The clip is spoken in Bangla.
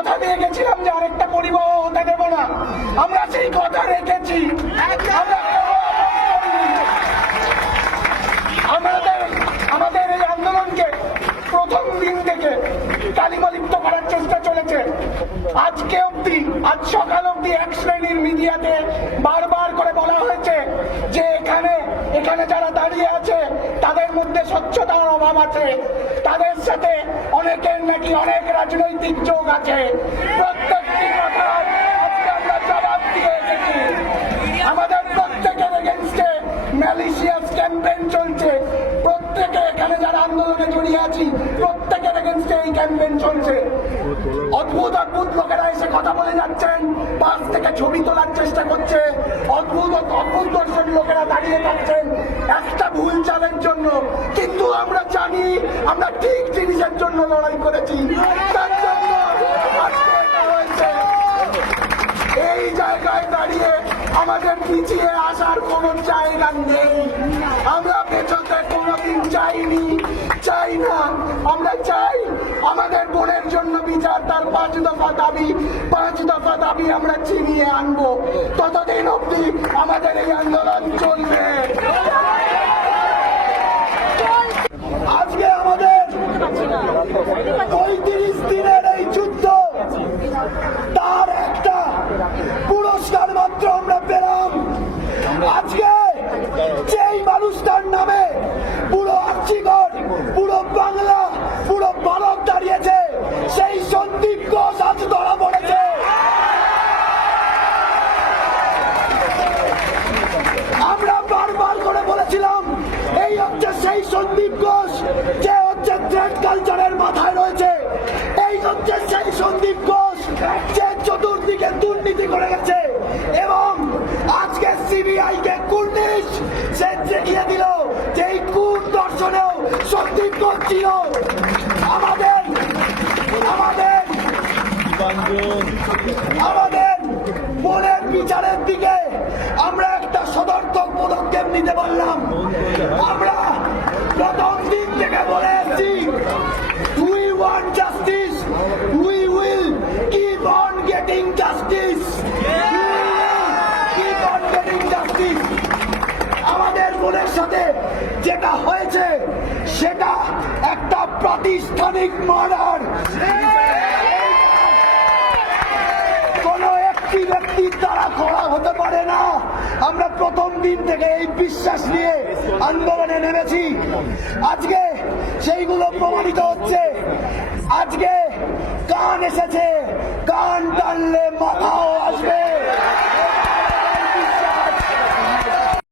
কথা দিয়ে গেছিলাম যে আরেকটা পরিবাহ হতে দেব না, আমরা সেই কথা রেখেছি। আমাদের এই আন্দোলনকে প্রথম দিন থেকে কালিমালিপ্ত করার চেষ্টা চলেছে। আজকে অব্দি, আজ সকাল অব্দি এক শ্রেণীর মিডিয়াতে বারবার করে বলা হয়েছে যে এখানে যারা দাঁড়িয়ে আছে তাদের মধ্যে স্বচ্ছতার অভাব আছে, তাদের সাথে অনেকের নাকি অনেক রাজনৈতিক যোগ আছে। প্রত্যেকটি কথা আজকে আমরা জবাব দিয়ে এসেছি। আমাদের প্রত্যেকের এগেনস্টে ম্যালিশিয়াস ক্যাম্পেইন চলছে। প্রত্যেকে এখানে যারা আন্দোলনে জড়িয়ে আছি প্রত্যেকের এগেনস্টে এই ক্যাম্পেইন চলছে। অদ্ভুত অদ্ভুত লোকেরা এসে কথা বলে যাচ্ছেন, পাশ থেকে ছবি তোলার চেষ্টা করছে, অদ্ভুত অদ্ভুত দর্শন লোকেরা দাঁড়িয়ে থাকছেন একটা ভুল চালের জন্য। কিন্তু আমরা জানি আমরা ঠিক জিনিসের জন্য লড়াই করেছি, তার জন্য আজকে এটা হয়েছে। এই জায়গায় দাঁড়িয়ে আমাদের পিছিয়ে আসার কোন জায়গা নেই। আমরা পেছনে কোনোদিন চাইনি, চাই না। আমরা চাই আমাদের বোনের জন্য বিচার, তার 5 দফা দাবি আমরা ছিনিয়ে আনবো। ততদিন অব্দি আমাদের এই আন্দোলন চলবে। আজকে আমাদের 35 দিনের এই যুদ্ধ, তার একটা পুরস্কার মাত্র আমরা পেলাম। আজকে যেই মানুষটার নামে পুরো আর্চিগড়, পুরো বাংলা, পুরো ভারত দাঁড়িয়েছে, সেই সন্দীপ ঘোষ আজ ধরা পড়েছে। আমরা বারবার করে বলেছিলাম এই হচ্ছে সেই সন্দীপ ঘোষ যে হচ্ছে থ্রেড কালচারের মাথায় রয়েছে। এই হচ্ছে সেই সন্দীপ ঘোষ যে চতুর্দিকে দুর্নীতি করে গেছে এবং আজকে সিবিআই কে কুর্নিশ সে দেখিয়ে দিল যে এই কুর দর্শনেও সন্দীপ ঘোষ ছিল। আমাদের বোনের বিচারের দিকে আমরা একটা সদর্থক পদক্ষেপ নিতে পারলাম। আমরা প্রথম দিন থেকে বলে এসেছি, we want justice, we will keep on getting justice, keep on getting justice। আমাদের বোনের সাথে যেটা হয়েছে সেটা একটা প্রাতিষ্ঠানিক মার্ডার। ব্যক্তির দ্বারা করা হতে পারে না। আমরা প্রথম দিন থেকে এই বিশ্বাস নিয়ে আন্দোলনে নেমেছি। আজকে সেইগুলো প্রমাণিত হচ্ছে। আজকে কান এসেছে, কান টানলে মাথাও